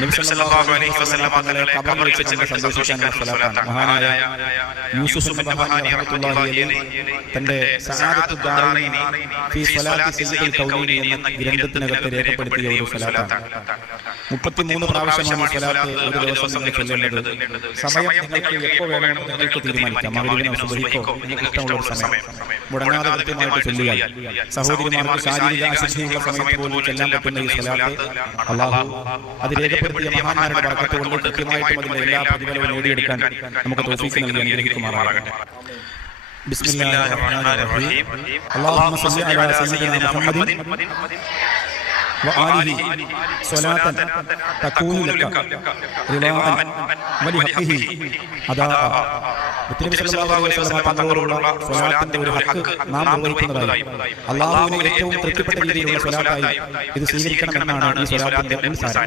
നബി സല്ലല്ലാഹു അലൈഹി വസല്ലം തങ്ങളെ ഖബറിൽ വെച്ച് കണ്ട് സന്തോഷിക്കാനുള്ള സ്വലാത്താണ്. മഹാനായ യൂസുഫ് റഹ്മത്തുള്ളാഹി അലൈഹി തന്റെ സഅദത്തു ദാറൈനി ഫീ സ്വലാത്തി സയ്യിദുൽ കൗനൈനി എന്ന ഗ്രന്ഥത്തിനകത്ത് രേഖപ്പെടുത്തിയ ഒരു സ്വലാത്താണ്. 33 പ്രാവശ്യമാണ് സ്വലാത്ത് ഒരു ദിവസം നിങ്ങൾ ചൊല്ലേണ്ടത്. സമയം നിങ്ങൾക്ക് എപ്പോൾ വേണമെന്ന് നിങ്ങൾക്ക് തീരുമാനിക്കാം. മഗ്‌രിബിനോ സുബ്ഹിക്കോ നിങ്ങൾക്ക് ഇഷ്ടമുള്ള ഒരു സമയം മുടങ്ങാതെ കൃത്യമായിട്ട് ചൊല്ലിയാൽ സഹോദരിമാർക്ക് ശാരീരിക അശുദ്ധിയുള്ള സമയത്ത് പോലും ചെല്ലാൻ പറ്റുന്ന ഈ സ്വലാത്ത് അല്ലാഹു അത് രേഖപ്പെടുത്തിയ മഹാന്മാരുടെ ബർക്കത്ത് കൊണ്ട് കൃത്യമായിട്ടും അതിന്റെ എല്ലാ പ്രതിഫലവും നേടിയെടുക്കാൻ നമുക്ക് തൗഫീഖ് നൽകി അനുഗ്രഹിക്കുമാറാകട്ടെ. ബിസ്മില്ലാഹിർ റഹ്മാനിർ റഹീം. അല്ലാഹുമ്മ സ്വല്ലി അലാ സയ്യിദിനാ മുഹമ്മദിൻ وآله صلاة تكون لك رضاء ولحقه أداء. നബി സല്ലല്ലാഹു അലൈഹി വസല്ലം തങ്ങളോടുള്ള സ്വലാത്തിന്റെ ഒരു ഹക്ക് നാം നിർവഹിക്കുന്നതായി അല്ലാഹുവിനെ ഏറ്റവും തൃപ്തിപ്പെട്ട രീതിയിലുള്ള സ്വലാത്തായി ഇത് സ്വീകരിക്കണമെന്നാണ് ഈ സ്വലാത്തിന്റെ ഉത്സാഹം.